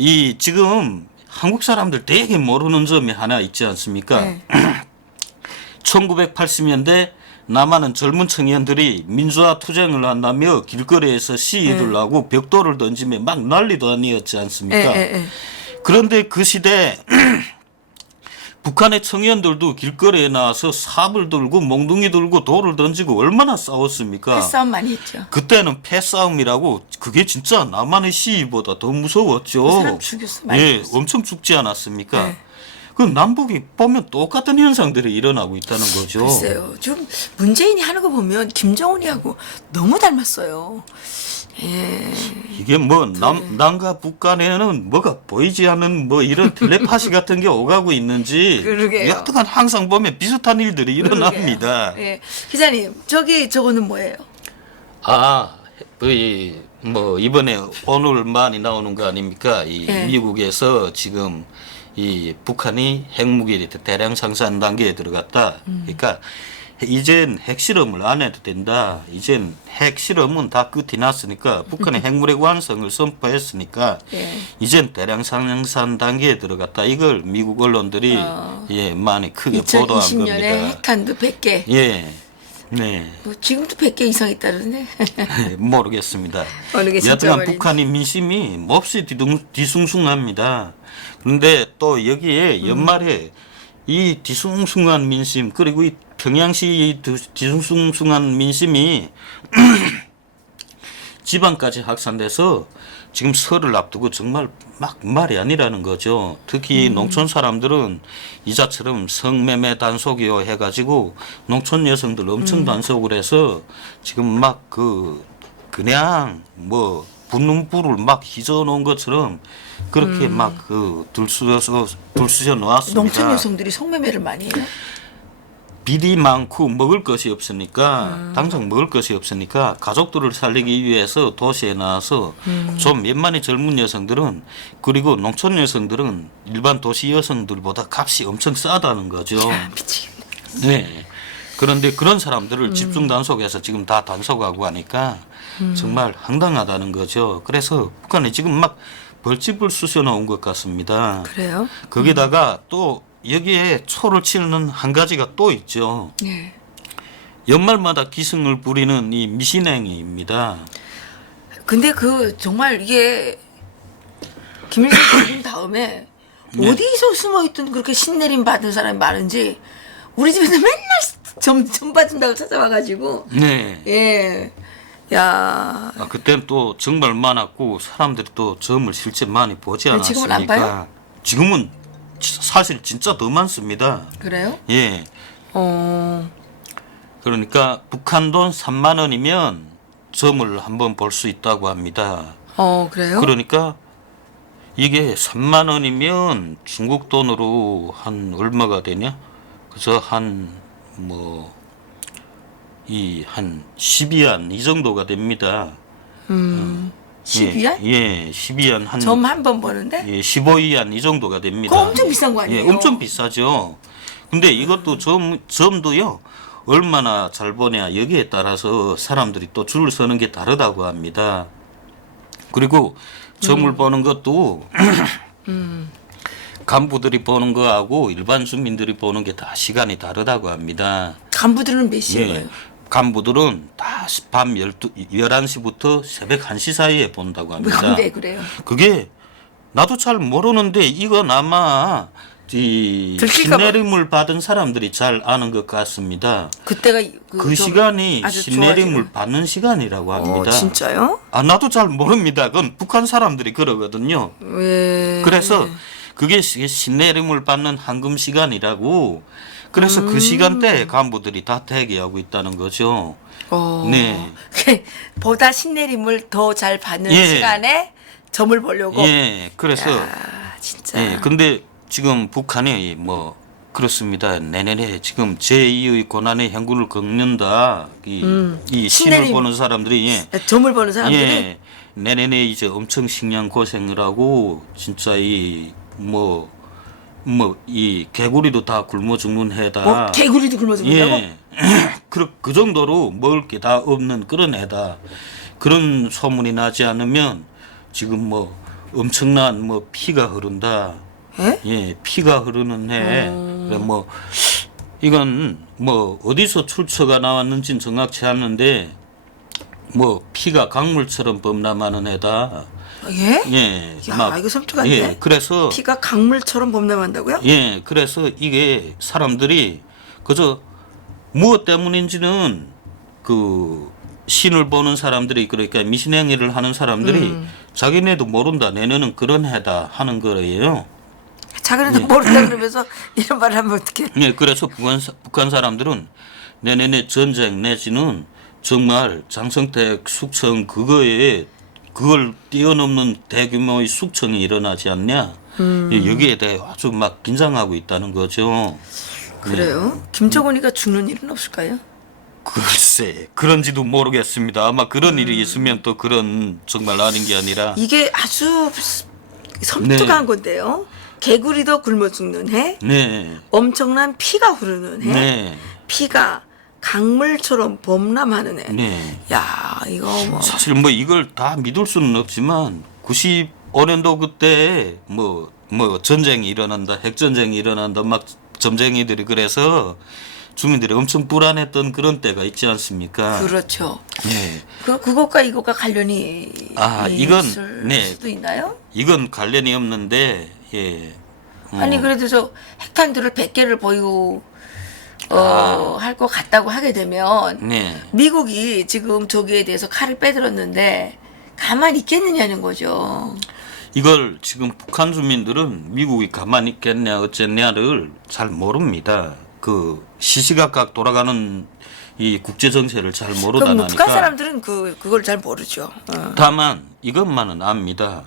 이 지금 한국 사람들 되게 모르는 점이 하나 있지 않습니까? 네. 1980년대 남한은 젊은 청년들이 민주화 투쟁을 한다며 길거리에서 시위를 하고 벽돌을 던지며 막 난리도 아니었지 않습니까? 그런데 그 시대에 북한의 청년들도 길거리에 나와서 삽을 들고 몽둥이 들고 돌을 던지고 얼마나 싸웠습니까? 패싸움 많이 했죠. 그때는 패싸움이라고 그게 진짜 남한의 시위보다 더 무서웠죠. 그 사람 죽였어, 많이 예, 죽였어. 엄청 죽지 않았습니까? 네. 그 남북이 보면 똑같은 현상들이 일어나고 있다는 거죠. 글쎄요. 좀 문재인이 하는 거 보면 김정은이하고 너무 닮았어요. 예. 이게 뭐 남과 북 간에는 뭐가 보이지 않는 뭐 이런 텔레파시 같은 게 오가고 있는지 그러게요. 여하튼 항상 보면 비슷한 일들이 일어납니다. 예. 기자님, 저거는 뭐예요? 뭐 이번에 오늘 많이 나오는 거 아닙니까? 이 예. 미국에서 지금 이 북한이 핵무기 대량 생산 단계에 들어갔다. 그러니까 이젠 핵실험을 안 해도 된다. 이젠 핵실험은 다 끝이 났으니까 북한의 핵무력 완성을 선포했으니까 예. 이젠 대량 생산 단계에 들어갔다. 이걸 미국 언론들이 예 많이 크게 보도한 2020년에 겁니다. 핵탄두 100개. 예. 네. 뭐 지금도 100개 이상 있다던데. 모르겠습니다. 어느 게 진짜 여하튼 말이지. 북한의 민심이 몹시 뒤숭숭합니다. 그런데 또 여기에 연말에 이 뒤숭숭한 민심 그리고 이 평양시 이 뒤숭숭한 민심이 지방까지 확산돼서 지금 설을 앞두고 정말 막 말이 아니라는 거죠. 특히 농촌 사람들은 이자처럼 성매매 단속이요 해가지고 농촌 여성들 엄청 단속을 해서 지금 막 그냥 뭐 붙는 불을 막 휘저어 놓은 것처럼 그렇게 막 둘쑤여 놓았습니다. 농촌 여성들이 성매매를 많이 해요. 비리 많고 먹을 것이 없으니까 당장 먹을 것이 없으니까 가족들을 살리기 위해서 도시에 나와서 좀 몇만의 젊은 여성들은 그리고 농촌 여성들은 일반 도시 여성들보다 값이 엄청 싸다는 거죠. 미치겠네. 네. 그런데 그런 사람들을 집중 단속해서 지금 다 단속하고 하니까 정말 황당하다는 거죠. 그래서 북한이 지금 막 벌집을 쑤셔놓은 것 같습니다. 그래요? 거기다가 또 여기에 초를 치는 한 가지가 또 있죠. 네. 연말마다 기승을 부리는 이 미신행위입니다. 근데 그 정말 이게 김일성 죽은 다음에 네. 어디서 숨어있던 그렇게 신내림 받은 사람이 많은지 우리 집에서 맨날 점 받은다고 찾아와가지고 네. 예. 야. 그때는 또 정말 많았고 사람들이 또 점을 실제 많이 보지 네, 지금은 않았으니까. 안 봐요? 지금은 사실 진짜 더 많습니다. 그래요? 예. 그러니까 북한 돈 3만 원이면 점을 한번 볼 수 있다고 합니다. 그래요? 그러니까 이게 3만 원이면 중국 돈으로 한 얼마가 되냐? 그래서 한 12안 이 정도가 됩니다. 12안? 예, 12안 한 점 한 번 보는데? 예, 15위안 이 정도가 됩니다. 그거 엄청 비싼 거 아니에요? 예, 엄청 비싸죠. 근데 이것도 점도요. 얼마나 잘 보냐 여기에 따라서 사람들이 또 줄을 서는 게 다르다고 합니다. 그리고 점을 보는 것도 간부들이 보는 거하고 일반 주민들이 보는 게 다 시간이 다르다고 합니다. 간부들은 몇 시에 예. 봐요? 간부들은 다 밤 11시부터 새벽 1시 사이에 본다고 합니다. 근데 그래요? 그게 나도 잘 모르는데 이건 아마 이 들킬까 봐. 신내림을 받은 사람들이 잘 아는 것 같습니다. 그때가 그 좀 시간이 아주 신내림을 좋아지는- 받는 시간이라고 합니다. 진짜요? 나도 잘 모릅니다. 그건 북한 사람들이 그러거든요. 왜? 그래서 그게 신내림을 받는 황금 시간이라고. 그래서 그 시간대에 간부들이 다 대기하고 있다는 거죠. 네. 보다 신내림을 더 잘 받는 예. 시간에 점을 보려고. 예, 그래서 진짜. 예, 근데 지금 북한이 그렇습니다. 내년에 지금 제2의 고난의 행군을 겪는다. 이 신을 신내림. 보는 사람들이 점을 보는 사람들이 예, 내년에 이제 엄청 식량 고생을 하고 진짜 이 개구리도 다 굶어 죽는 해다. 개구리도 굶어 죽는다고? 예. 그 정도로 먹을 게 다 없는 그런 해다. 그런 소문이 나지 않으면 지금 엄청난 피가 흐른다. 예? 예, 피가 흐르는 해. 그래 이건 어디서 출처가 나왔는지는 정확치 않는데 피가 강물처럼 범람하는 해다. 예? 예. 야, 이거 섬뜩한데? 예, 그래서 피가 강물처럼 범람한다고요? 예, 그래서 이게 사람들이 그저 무엇 때문인지는 그 신을 보는 사람들이 그러니까 미신행위를 하는 사람들이 자기네도 모른다. 내년은 그런 해다 하는 거예요. 자기네도 모른다 그러면서 이런 말을 하면 어떡해. 예, 그래서 북한 사람들은 내년에 전쟁 내지는 정말 장성택 숙청 그걸 뛰어넘는 대규모의 숙청이 일어나지 않냐. 예, 여기에 대해 아주 막 긴장하고 있다는 거죠. 그래요? 김정은이가 죽는 일은 없을까요? 글쎄, 그런지도 모르겠습니다. 아마 그런 일이 있으면 또 그런 정말 아닌 게 아니라. 이게 아주 섬뜩한 건데요. 개구리도 굶어 죽는 해, 네. 엄청난 피가 흐르는 해, 네. 피가 강물처럼 범람하는 해. 네. 야, 이거 사실 이걸 다 믿을 수는 없지만 95년도 그때 전쟁이 일어난다, 핵전쟁이 일어난다, 막 점쟁이들이 그래서 주민들이 엄청 불안했던 그런 때가 있지 않습니까? 그렇죠. 네. 그것과 이것과 관련이 이건 있을 수도 있나요? 이건 관련이 없는데 예. 아니 그래도 저 핵탄두를 100개를 보이고 할 것 같다고 하게 되면 네. 미국이 지금 저기에 대해서 칼을 빼들었는데 가만히 있겠느냐는 거죠. 이걸 지금 북한 주민들은 미국이 가만히 있겠냐 어쨌냐를 잘 모릅니다. 그 시시각각 돌아가는 이 국제 정세를 잘 모르다 그럼 나니까. 북한 사람들은 그걸 잘 모르죠. 다만 이것만은 압니다.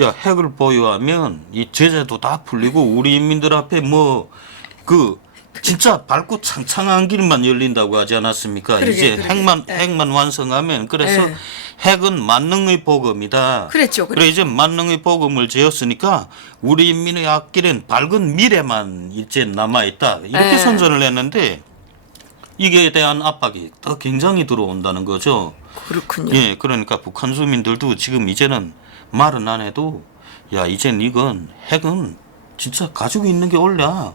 야, 핵을 보유하면 이 제재도 다 풀리고 우리 인민들 앞에 진짜 밝고 창창한 길만 열린다고 하지 않았습니까? 이제 핵만 완성하면 그래서 네. 핵은 만능의 복음이다. 그랬죠. 그래 이제 만능의 복음을 지었으니까 우리 인민의 앞길엔 밝은 미래만 이제 남아 있다. 이렇게 네. 선전을 했는데 이게 대한 압박이 더 굉장히 들어온다는 거죠. 그렇군요. 예, 그러니까 북한 주민들도 지금 이제는 말은 안 해도 야, 이젠 이건 핵은 진짜 가지고 있는 게 옳냐.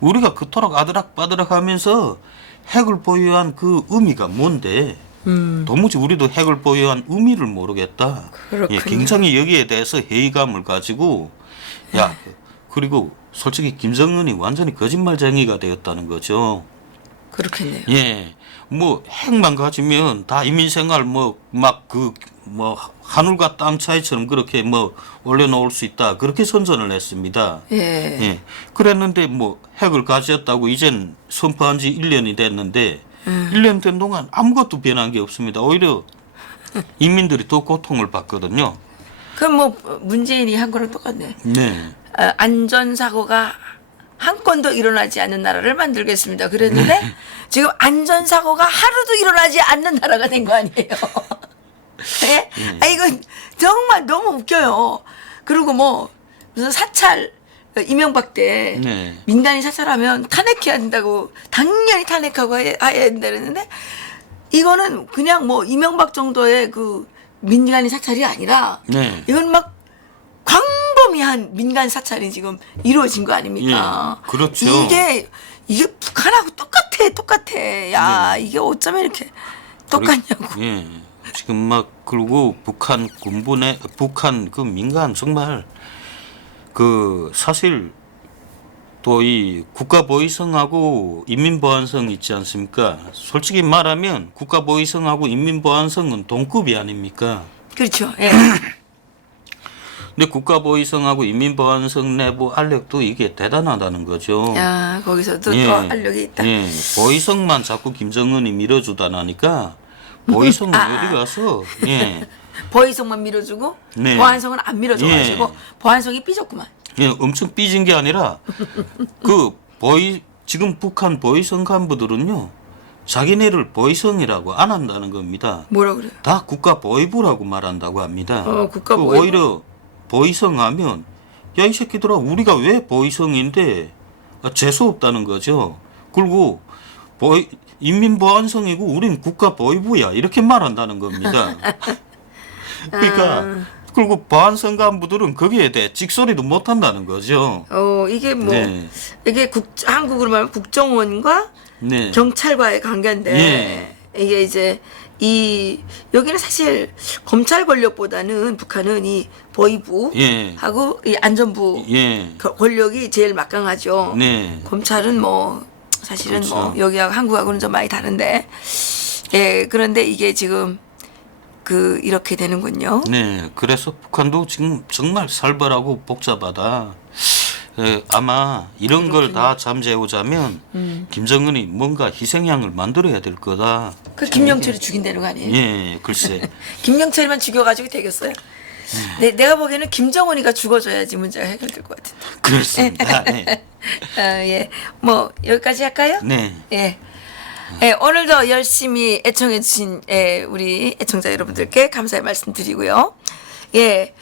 우리가 그토록 아드락바드락 하면서 핵을 보유한 그 의미가 뭔데 도무지 우리도 핵을 보유한 의미를 모르겠다. 그렇군요. 예, 굉장히 여기에 대해서 회의감을 가지고 야, 그리고 솔직히 김정은이 완전히 거짓말쟁이가 되었다는 거죠. 그렇겠네요. 예, 뭐 핵만 가지면 다 이민생활 뭐 막 그 뭐 하늘과 땅 차이처럼 그렇게 뭐 올려놓을 수 있다 그렇게 선전을 했습니다. 예. 예, 그랬는데 뭐 핵을 가졌다고 이젠 선포한 지 1년이 됐는데 1년 된 동안 아무것도 변한 게 없습니다. 오히려 인민들이 더 고통을 받거든요. 그럼 뭐 문재인이 한 거랑 똑같네. 네, 안전사고가 한 건도 일어나지 않는 나라를 만들겠습니다. 그랬는데 지금 안전사고가 하루도 일어나지 않는 나라가 된 거 아니에요. 예? 아, 이건 정말 너무 웃겨요. 그리고 뭐 무슨 사찰 이명박 때 네. 민간인 사찰하면 탄핵해야 된다고 당연히 탄핵하고 해야 된다는데 이거는 그냥 뭐 이명박 정도의 그 민간인 사찰이 아니라 네. 이건 막 광범위한 민간 사찰이 지금 이루어진 거 아닙니까? 예, 그렇죠. 이게 북한하고 똑같아. 야, 이게 어쩌면 이렇게 똑같냐고. 예, 지금 막 그리고 북한 군부의 북한 그 민간 정말 그 사실 또 이 국가보위성하고 인민보안성 있지 않습니까? 솔직히 말하면 국가보위성하고 인민보안성은 동급이 아닙니까? 그렇죠. 예. 근데 국가보위성하고 인민보안성 내부 알력도 이게 대단하다는 거죠. 야, 거기서도 또 알력이 있다. 예, 보위성만 자꾸 김정은이 밀어주다 나니까 보위성은 어디 가서 예, 보위성만 밀어주고 네. 보안성은 안 밀어줘가지고 예. 보안성이 삐졌구만. 예, 엄청 삐진 게 아니라 지금 북한 보위성 간부들은요 자기네를 보위성이라고 안 한다는 겁니다. 뭐라 그래요? 다 국가보위부라고 말한다고 합니다. 국가보위부? 그 오히려 보위성 하면 야, 이 새끼들아 우리가 왜 보위성인데 재수 없다는 거죠. 그리고 인민보안성이고 우린 국가보위부야 이렇게 말한다는 겁니다. 그러니까 그리고 보안성 간부들은 거기에 대해 찍소리도 못한다는 거죠. 이게 뭐 네. 이게 한국으로 말하면 국정원과 네. 경찰과의 관계인데 이게 이제 여기는 사실 검찰 권력보다는 북한은 이 보위부 예. 하고 이 안전부 예. 권력이 제일 막강하죠. 네. 검찰은 뭐 사실은 그렇죠. 뭐 여기하고 한국하고는 좀 많이 다른데 예 그런데 이게 지금 이렇게 되는군요. 네. 그래서 북한도 지금 정말 살벌하고 복잡하다. 예, 아마 이런 걸 다 잠재우자면 김정은이 뭔가 희생양을 만들어야 될 거다. 그 김영철이 죽인다는 거 아니에요? 예, 글쎄. 김영철이만 죽여가지고 되겠어요? 내가 보기에는 김정은이가 죽어줘야지 문제가 해결될 것 같은데. 그렇습니다. 네. 예. 뭐 여기까지 할까요? 네. 예. 예, 오늘도 열심히 애청해주신 우리 애청자 여러분들께 감사의 말씀 드리고요. 예.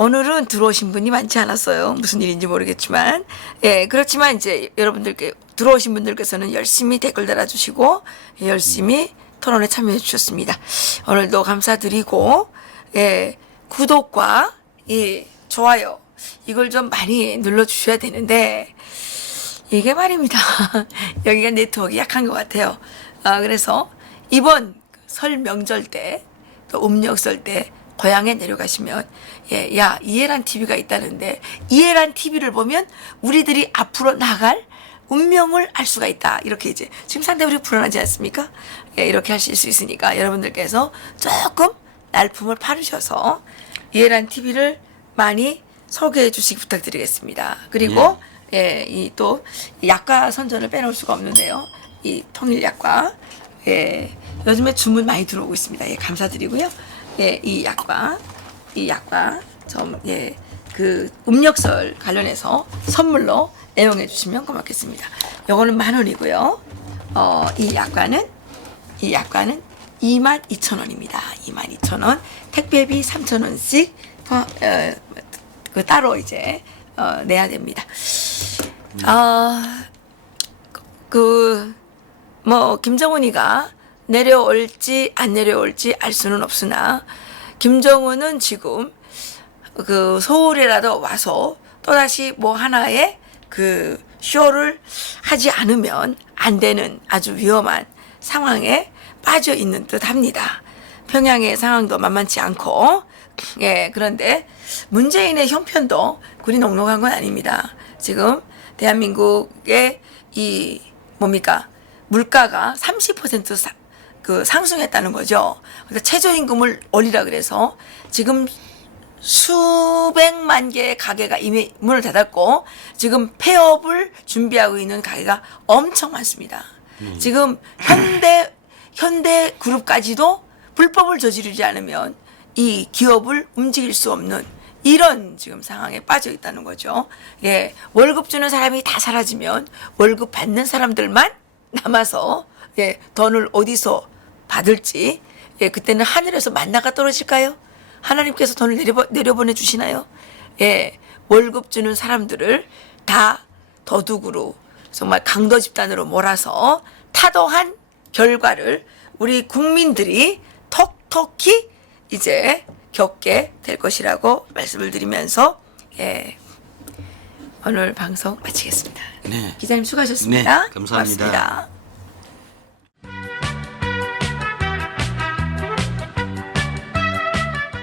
오늘은 들어오신 분이 많지 않았어요. 무슨 일인지 모르겠지만. 예, 그렇지만 이제 여러분들께, 들어오신 분들께서는 열심히 댓글 달아주시고, 열심히 토론에 참여해 주셨습니다. 오늘도 감사드리고, 예, 구독과, 좋아요, 이걸 좀 많이 눌러주셔야 되는데, 이게 말입니다. 여기가 네트워크 약한 것 같아요. 그래서 이번 설 명절 때, 또 음력설 때, 고향에 내려가시면 야 이해란 TV가 있다는데 이해란 TV를 보면 우리들이 앞으로 나갈 운명을 알 수가 있다. 이렇게 이제 지금 상당히 우리 불안하지 않습니까? 이렇게 하실 수 있으니까 여러분들께서 조금 날품을 파르셔서 이해란 TV를 많이 소개해 주시기 부탁드리겠습니다. 그리고 이 또 약과 선전을 빼놓을 수가 없는데요. 이 통일약과 요즘에 주문 많이 들어오고 있습니다. 감사드리고요. 이 약과 좀 그 음력설 관련해서 선물로 애용해 주시면 고맙겠습니다. 요거는 10,000원이고요. 이 약과는 22,000원입니다. 22,000원. 택배비 3,000원씩 그 따로 이제 내야 됩니다. 뭐 김정은이가 내려올지 안 내려올지 알 수는 없으나 김정은은 지금 그 서울에라도 와서 또다시 뭐 하나의 그 쇼를 하지 않으면 안 되는 아주 위험한 상황에 빠져 있는 듯 합니다. 평양의 상황도 만만치 않고, 예, 그런데 문재인의 형편도 그리 넉넉한 건 아닙니다. 지금 대한민국의 이 뭡니까? 물가가 30% 그 상승했다는 거죠. 그러니까 최저임금을 올리라 그래서 지금 수백만 개의 가게가 이미 문을 닫았고 지금 폐업을 준비하고 있는 가게가 엄청 많습니다. 지금 현대 그룹까지도 불법을 저지르지 않으면 이 기업을 움직일 수 없는 이런 지금 상황에 빠져 있다는 거죠. 예, 월급 주는 사람이 다 사라지면 월급 받는 사람들만 남아서 예, 돈을 어디서 받을지 예, 그때는 하늘에서 만나가 떨어질까요? 하나님께서 돈을 내려보내 주시나요? 예, 월급 주는 사람들을 다 도둑으로 정말 강도 집단으로 몰아서 타도한 결과를 우리 국민들이 톡톡히 이제 겪게 될 것이라고 말씀을 드리면서 예, 오늘 방송 마치겠습니다. 네. 기자님 수고하셨습니다. 네, 감사합니다. 고맙습니다.